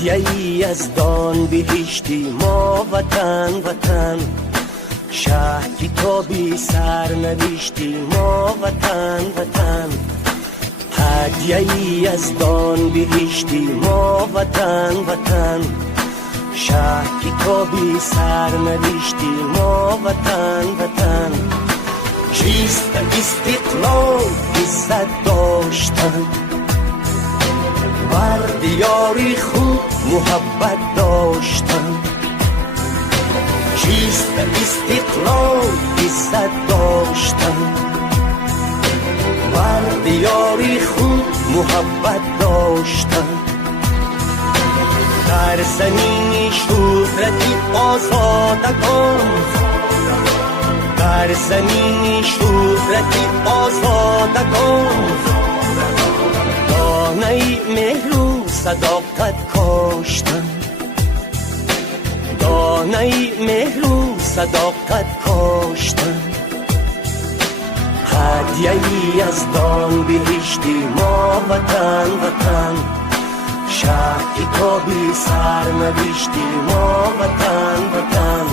هدیه‌ای از دان بهشتی ما وطن وطن، شهری تو بی سر نوشتی ما وطن وطن، هدیه‌ای از دان بهشتی ما وطن وطن، شهری تو بی سر نوشتی ما وطن وطن. چیست استقلال عزت داشتن، بر دیاری خود محبت داشتن. چیست استقلال عزت داشتن، بر دیاری خود محبت داشتن. در زمین شهرتی آزادگان، در زمین شهرتی آزادگان، دانه مهر و صداقت کاشتن، دانه مهر و صداقت کاشتن. هدیه‌ای از دان بهشتی ما وطن وطن، شهری تو بی سر نوشتی ما وطن وطن.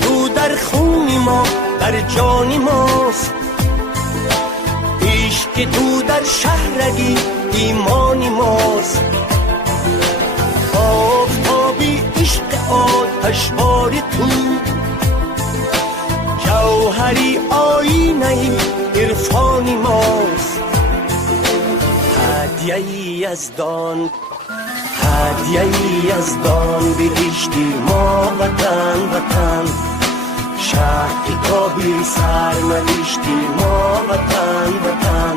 تو در خون ما در جان ماست، عشق تو در شهرگی ایمان ماست. آفتابی عشق آتشبار تو، جوهری آینه عرفان ماست. هدیه‌ای از دان، هدیه‌ای از دان بهشتی ما وطن وطن، شهری تو بی سر نوشتی ما وطن وطن.